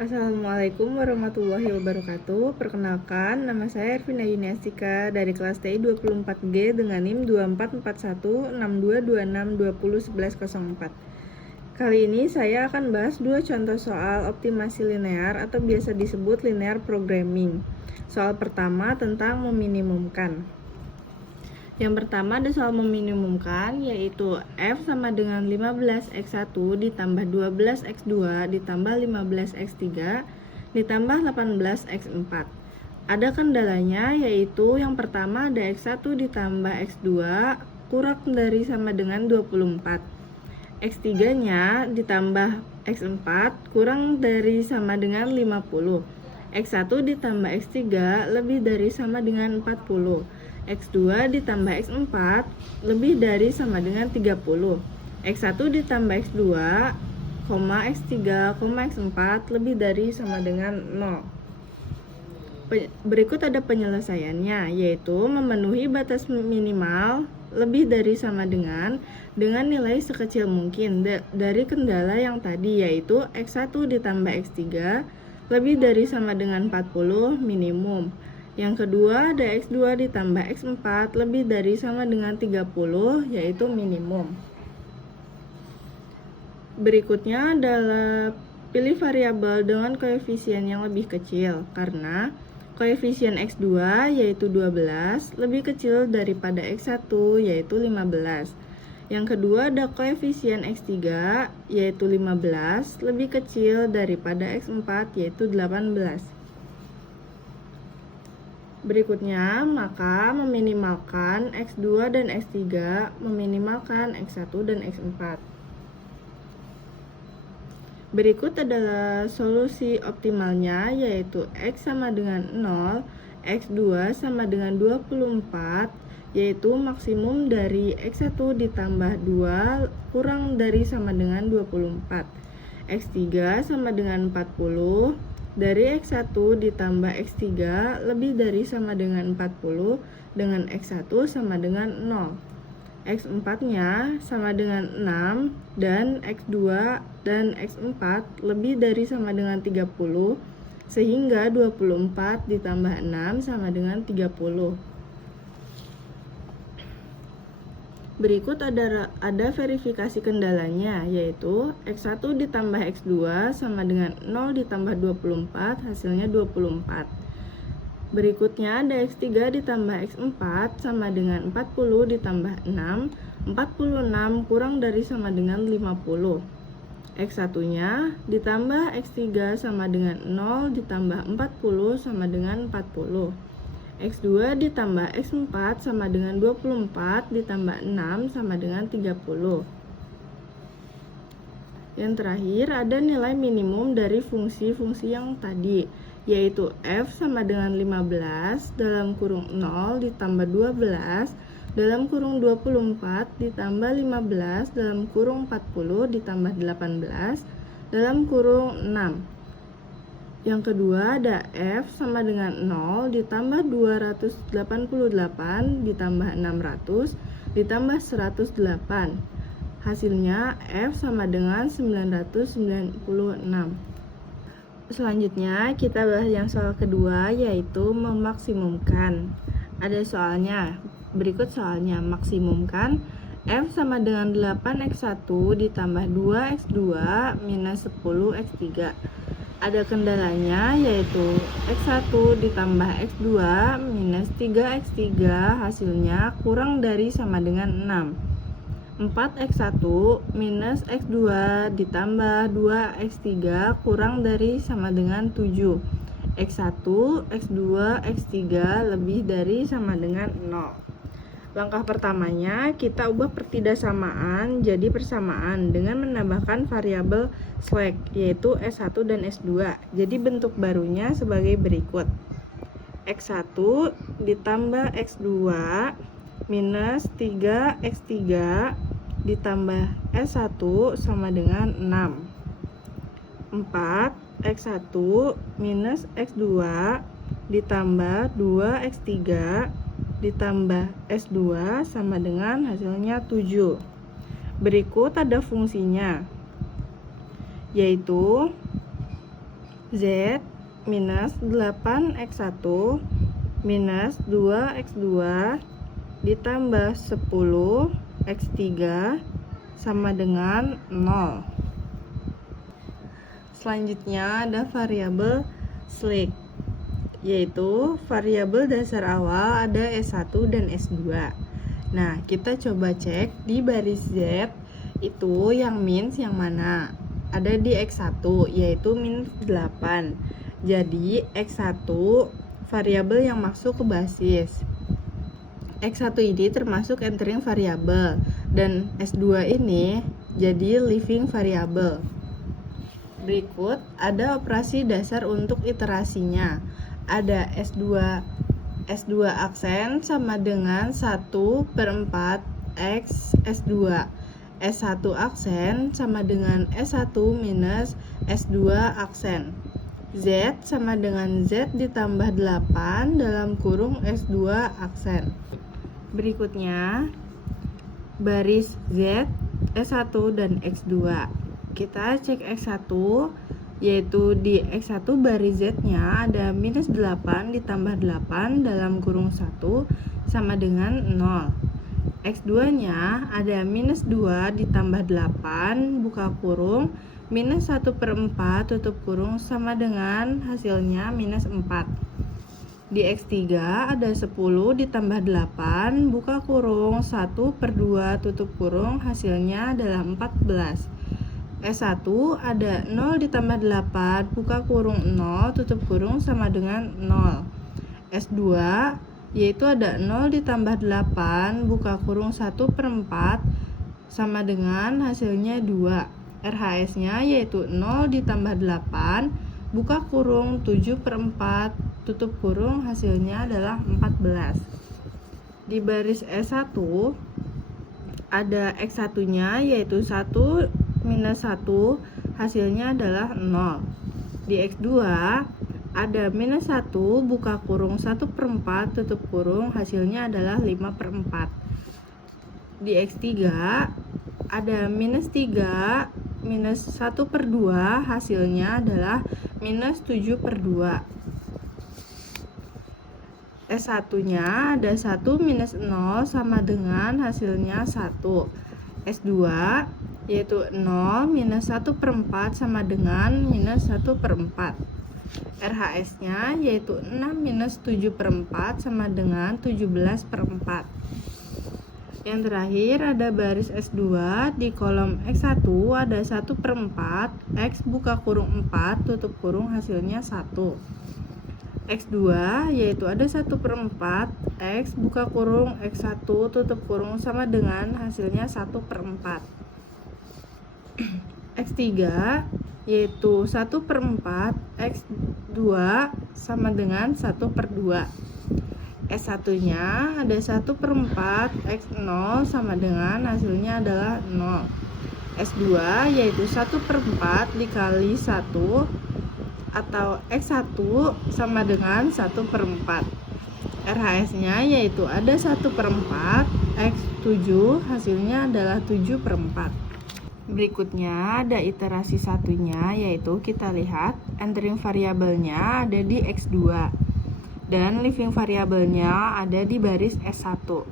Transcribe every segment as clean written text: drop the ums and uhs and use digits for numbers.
Assalamualaikum warahmatullahi wabarakatuh. Perkenalkan, nama saya Ervina Yuniastika dari kelas TI 24G dengan NIM 24416226201104. Kali ini saya akan bahas dua contoh soal optimasi linear atau biasa disebut linear programming. Soal pertama tentang meminimumkan. Yang pertama ada soal meminimumkan, yaitu F sama dengan 15x1 ditambah 12x2 ditambah 15x3 ditambah 18x4. Ada kendalanya, yaitu yang pertama ada x1 ditambah x2 kurang dari sama dengan 24. x3 nya ditambah x4 kurang dari sama dengan 50. x1 ditambah x3 lebih dari sama dengan 40. x2 ditambah x4 lebih dari sama dengan 30. x1 ditambah x2, x3, x4 lebih dari sama dengan 0. Berikut ada penyelesaiannya, yaitu memenuhi batas minimal lebih dari sama dengan nilai sekecil mungkin dari kendala yang tadi, yaitu x1 ditambah x3 lebih dari sama dengan 40 minimum. Yang kedua ada x2 ditambah x4 lebih dari sama dengan 30, yaitu minimum. Berikutnya adalah pilih variabel dengan koefisien yang lebih kecil, karena koefisien x2 yaitu 12 lebih kecil daripada x1 yaitu 15. Yang kedua ada koefisien x3 yaitu 15 lebih kecil daripada x4 yaitu 18. Berikutnya, maka meminimalkan x2 dan x3 meminimalkan x1 dan x4. Berikut adalah solusi optimalnya, yaitu x sama dengan 0, x2 sama dengan 24, yaitu maksimum dari x1 ditambah 2 kurang dari sama dengan 24. x3 sama dengan 40, dari x1 ditambah x3 lebih dari sama dengan 40 dengan x1 sama dengan 0. x4 nya sama dengan 6 dan x2 dan x4 lebih dari sama dengan 30, sehingga 24 ditambah 6 sama dengan 30. Berikut ada verifikasi kendalanya, yaitu x1 ditambah x2 sama dengan 0 ditambah 24, hasilnya 24. Berikutnya ada x3 ditambah x4 sama dengan 40 ditambah 6, 46 kurang dari sama dengan 50. x1 nya ditambah x3 sama dengan 0 ditambah 40 sama dengan 40. x2 ditambah x4 sama dengan 24 ditambah 6 sama dengan 30. Yang terakhir ada nilai minimum dari fungsi-fungsi yang tadi, yaitu f sama dengan 15 dalam kurung 0 ditambah 12 dalam kurung 24 ditambah 15 dalam kurung 40 ditambah 18 dalam kurung 6. Yang kedua ada f sama dengan 0 ditambah 288 ditambah 600 ditambah 108. Hasilnya f sama dengan 996. Selanjutnya kita bahas yang soal kedua, yaitu memaksimumkan. Ada soalnya, berikut soalnya. Maksimumkan f sama dengan 8x1 ditambah 2x2 minus 10x3. Ada kendalanya, yaitu x1 ditambah x2 minus 3x3 hasilnya kurang dari sama dengan 6. 4x1 minus x2 ditambah 2x3 kurang dari sama dengan 7. x1, x2, x3 lebih dari sama dengan 0. Langkah pertamanya, kita ubah pertidaksamaan jadi persamaan dengan menambahkan variabel slack, yaitu S1 dan S2. Jadi bentuk barunya sebagai berikut. X1 ditambah X2 minus 3X3 ditambah S1 sama dengan 6. 4X1 minus X2 ditambah 2X3 ditambah S2 sama dengan hasilnya 7. Berikut ada fungsinya, yaitu Z minus 8x1 minus 2x2 ditambah 10x3 sama dengan 0. Selanjutnya ada variabel slack, yaitu variabel dasar awal ada S1 dan S2. Nah, kita coba cek di baris Z itu yang min yang mana? Ada di X1, yaitu min 8. Jadi X1 variabel yang masuk ke basis. X1 ini termasuk entering variabel, dan S2 ini jadi leaving variabel. Berikut ada operasi dasar untuk iterasinya. Ada S2 aksen sama dengan 1/4 X S2. S1 aksen sama dengan S1 minus S2 aksen. Z sama dengan Z ditambah 8 dalam kurung S2 aksen. Berikutnya baris Z, S1 dan X2. Kita cek X1, yaitu di X1 baris Z-nya ada minus 8 ditambah 8 dalam kurung 1 sama dengan 0. X2-nya ada minus 2 ditambah 8 buka kurung minus 1/4 tutup kurung sama dengan hasilnya minus 4. Di X3 ada 10 ditambah 8 buka kurung 1/2 tutup kurung hasilnya adalah 14. S1 ada 0 ditambah 8 buka kurung 0 tutup kurung sama dengan 0. S2 yaitu ada 0 ditambah 8 buka kurung 1/4 sama dengan hasilnya 2. RHS-nya yaitu 0 ditambah 8 buka kurung 7/4 tutup kurung hasilnya adalah 14. Di baris S1 ada X1-nya yaitu 1 minus 1 hasilnya adalah 0. Di X2 ada minus 1 buka kurung 1/4 tutup kurung hasilnya adalah 5/4. Di X3 ada minus 3 minus 1/2 hasilnya adalah minus 7/2. S1-nya ada 1 minus 0 sama dengan hasilnya 1. S2 yaitu 0 minus 1/4 sama dengan minus 1/4. RHS-nya yaitu 6 minus 7/4 sama dengan 17/4. Yang terakhir ada baris S2, di kolom X1 ada 1/4 X buka kurung 4 tutup kurung hasilnya 1. X2 yaitu ada 1/4 X buka kurung X1 tutup kurung sama dengan hasilnya 1/4. X3 yaitu 1/4 X2 sama dengan 1/2. S1-nya ada 1/4 X0 sama dengan hasilnya adalah 0. S2 yaitu 1/4 dikali 1 atau X1 sama dengan 1/4. RHS-nya yaitu ada 1/4 X7 hasilnya adalah 7/4. Berikutnya ada iterasi satunya, yaitu kita lihat entering variabelnya ada di X2 dan leaving variabelnya ada di baris S1.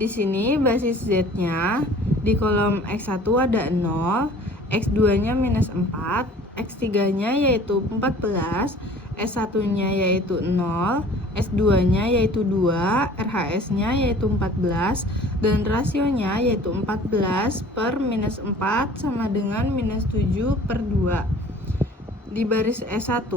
Di sini basis Z-nya di kolom X1 ada 0, X2-nya minus 4, X3-nya yaitu 14, S1-nya yaitu 0, S2-nya yaitu 2, RHS-nya yaitu 14, dan rasionya yaitu 14 per minus 4 sama dengan minus 7/2. Di baris S1,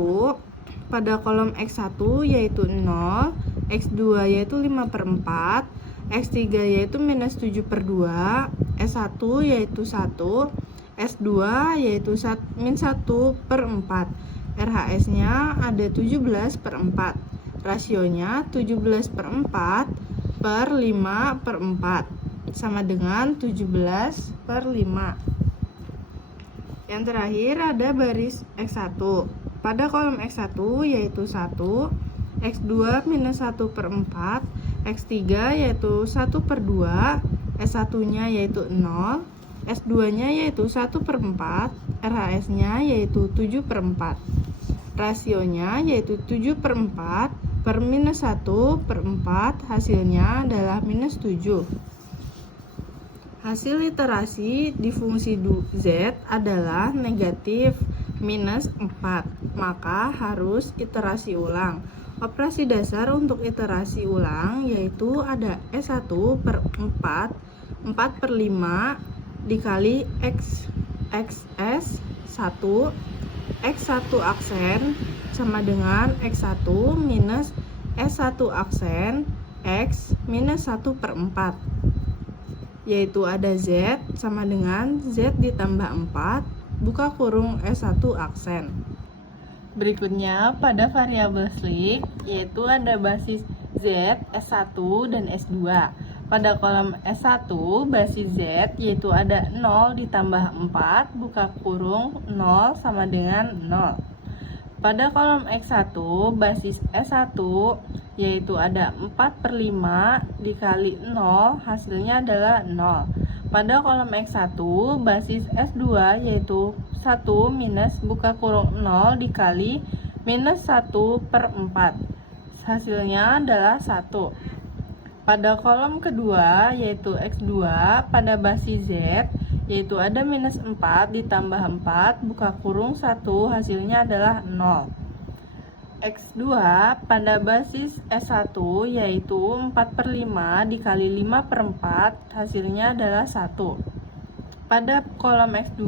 pada kolom X1 yaitu 0, X2 yaitu 5/4, X3 yaitu minus 7/2, S1 yaitu 1, S2 yaitu min 1/4. RHS-nya ada 17/4. Rasionya 17/4 per 5/4 sama dengan 17/5. Yang terakhir ada baris X1. Pada kolom X1 yaitu 1, X2 minus 1/4, X3 yaitu 1/2, S1-nya yaitu 0, S2-nya yaitu 1/4, RHS-nya yaitu 7/4. Rasionya yaitu 7/4 per minus 1/4, hasilnya adalah minus 7. Hasil iterasi di fungsi Z adalah negatif minus 4, maka harus iterasi ulang. Operasi dasar untuk iterasi ulang yaitu ada S1/4, 4/5 dikali XS 1, X1 aksen sama dengan X1 minus S1 aksen X minus 1/4, yaitu ada Z sama dengan Z ditambah 4, buka kurung S1 aksen. Berikutnya pada variabel slik yaitu ada basis Z, S1, dan S2. Pada kolom S1 basis Z yaitu ada 0 ditambah 4, buka kurung 0 sama dengan 0. Pada kolom X1 basis S1 yaitu ada 4/5 dikali 0, hasilnya adalah 0. Pada kolom X1 basis S2 yaitu 1 minus buka kurung 0 dikali minus 1/4, hasilnya adalah 1. Pada kolom kedua yaitu X2 pada basis Z yaitu ada minus 4 ditambah 4 buka kurung 1, hasilnya adalah 0. X2 pada basis S1 yaitu 4/5 dikali 5/4, hasilnya adalah 1. Pada kolom X2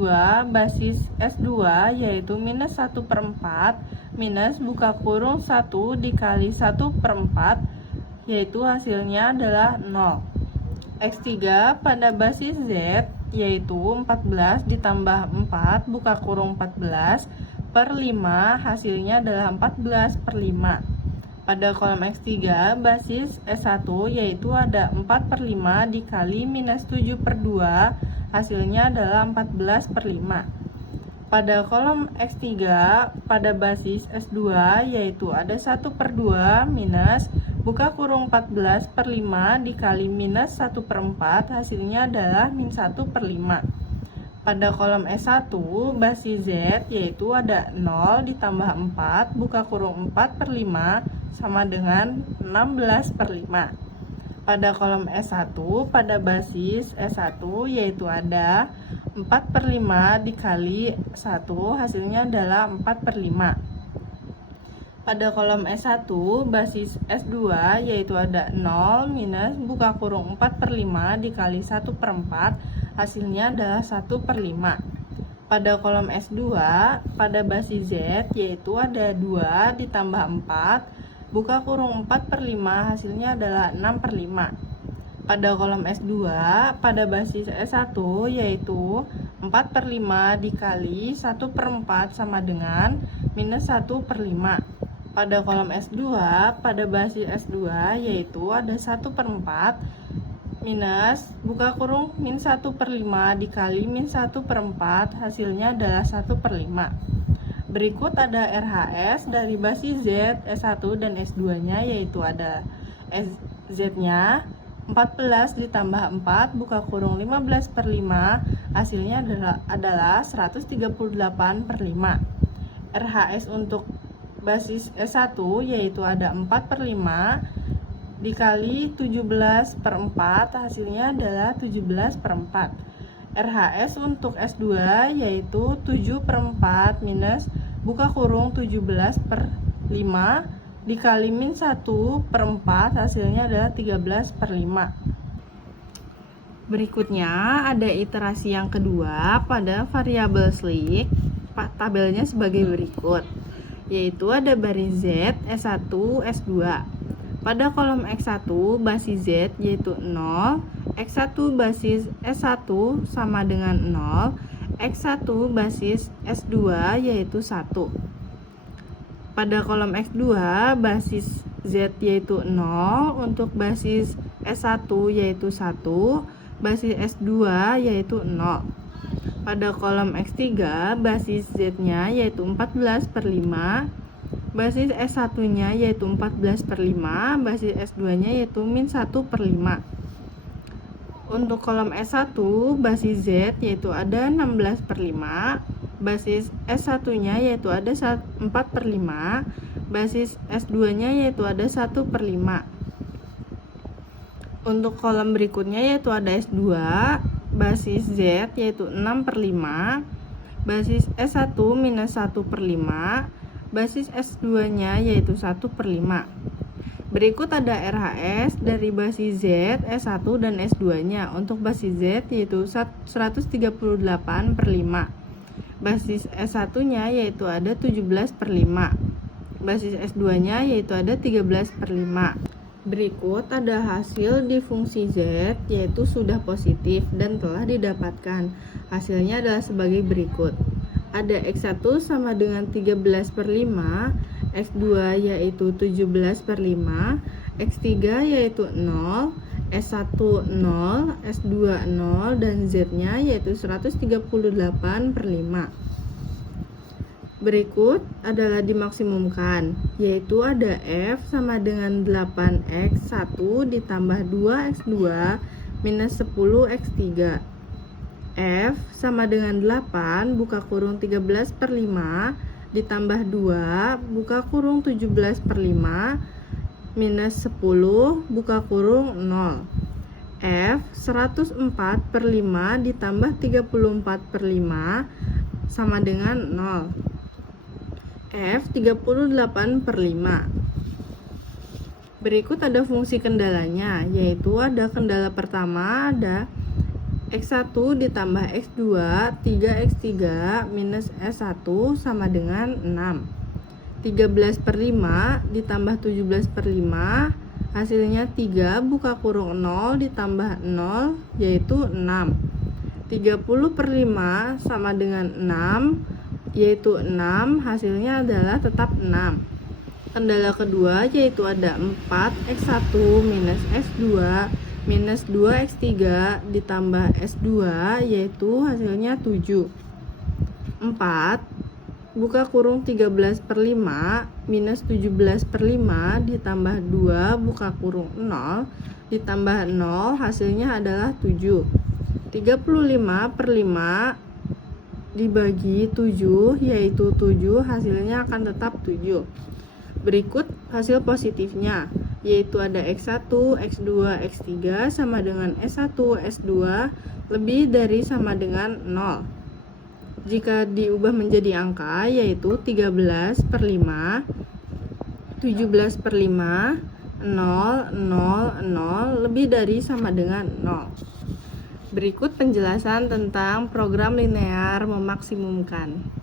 basis S2 yaitu minus 1/4 minus buka kurung 1 dikali 1/4, yaitu hasilnya adalah 0. X3 pada basis Z yaitu 14 ditambah 4 buka kurung 14/5, hasilnya adalah 14/5. Pada kolom X3 basis S1 yaitu ada 4/5 dikali minus 7/2, hasilnya adalah 14/5. Pada kolom X3 pada basis S2 yaitu ada 1/2 minus buka kurung 14/5 dikali minus 1/4, hasilnya adalah min 1/5. Pada kolom S1 basis Z yaitu ada 0 ditambah 4 buka kurung 4/5 sama dengan 16/5. Pada kolom S1 pada basis S1 yaitu ada 4/5 dikali 1, hasilnya adalah 4/5. Pada kolom S1 basis S2 yaitu ada 0 minus buka kurung 4/5 dikali 1/4, hasilnya adalah 1/5. Pada kolom S2 pada basis Z yaitu ada 2 ditambah 4 buka kurung 4/5, hasilnya adalah 6/5. Pada kolom S2 pada basis S1 yaitu 4/5 dikali 1/4 sama dengan minus 1/5. Pada kolom S2 pada basis S2 yaitu ada 1/4 minus buka kurung min 1/5 dikali min 1/4, hasilnya adalah 1/5. Berikut ada RHS dari basis Z, S1 dan S2 nya yaitu ada Z nya 14 ditambah 4 buka kurung 15/5, hasilnya adalah 138/5. RHS untuk basis S1 yaitu ada 4/5 dikali 17/4, hasilnya adalah 17/4. RHS untuk S2 yaitu 7/4 minus buka kurung 17/5 dikali min 1/4, hasilnya adalah 13/5. Berikutnya ada iterasi yang kedua pada variabel slik. Tabelnya sebagai berikut, yaitu ada baris Z, S1, S2. Pada kolom X1 basis Z yaitu 0, X1 basis S1 sama dengan 0, X1 basis S2 yaitu 1. Pada kolom X2 basis Z yaitu 0, untuk basis S1 yaitu 1, basis S2 yaitu 0. Pada kolom X3 basis Z-nya yaitu 14/5, basis S1-nya yaitu 14/5, basis S2-nya yaitu min 1/5. Untuk kolom S1 basis Z yaitu ada 16/5, basis S1-nya yaitu ada 4/5, basis S2-nya yaitu ada 1/5. Untuk kolom berikutnya yaitu ada S2, basis Z yaitu 6/5, basis S1 minus 1/5, basis S2-nya yaitu 1/5. Berikut ada RHS dari basis Z, S1 dan S2-nya. Untuk basis Z yaitu 138/5. Basis S1-nya yaitu ada 17/5. Basis S2-nya yaitu ada 13/5. Berikut ada hasil di fungsi Z yaitu sudah positif dan telah didapatkan. Hasilnya adalah sebagai berikut. Ada X1 sama dengan 13/5, X2 yaitu 17/5, X3 yaitu 0, S1 0, S2 0, dan Z-nya yaitu 138/5. Berikut adalah dimaksimumkan, yaitu ada F sama dengan 8X1 ditambah 2X2 minus 10X3. F sama dengan 8 buka kurung 13/5 ditambah 2 buka kurung 17/5 minus 10 buka kurung 0. F 104/5 ditambah 34/5 sama dengan 0. F 38/5. Berikut ada fungsi kendalanya, yaitu ada kendala pertama ada X1 ditambah X2 3X3 minus S1 sama dengan 6. 13/5 ditambah 17/5 hasilnya 3 buka kurung 0 ditambah 0 yaitu 6. 30/5 sama dengan 6 yaitu 6, hasilnya adalah tetap 6. Kendala kedua yaitu ada 4X1 minus S2 minus 2X3 ditambah S2 yaitu hasilnya 7. 4 buka kurung 13/5 minus 17/5 ditambah 2 buka kurung 0 ditambah 0 hasilnya adalah 7. 35/5 dibagi 7 yaitu 7, hasilnya akan tetap 7. Berikut hasil positifnya, yaitu ada X1, X2, X3 sama dengan S1, S2 lebih dari sama dengan 0. Jika diubah menjadi angka yaitu 13/5, 17/5, 0, 0, 0 lebih dari sama dengan 0. Berikut penjelasan tentang program linear memaksimumkan.